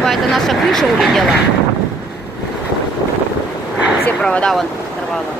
видимо, это наша крыша улетела. Все провода вон оторвало.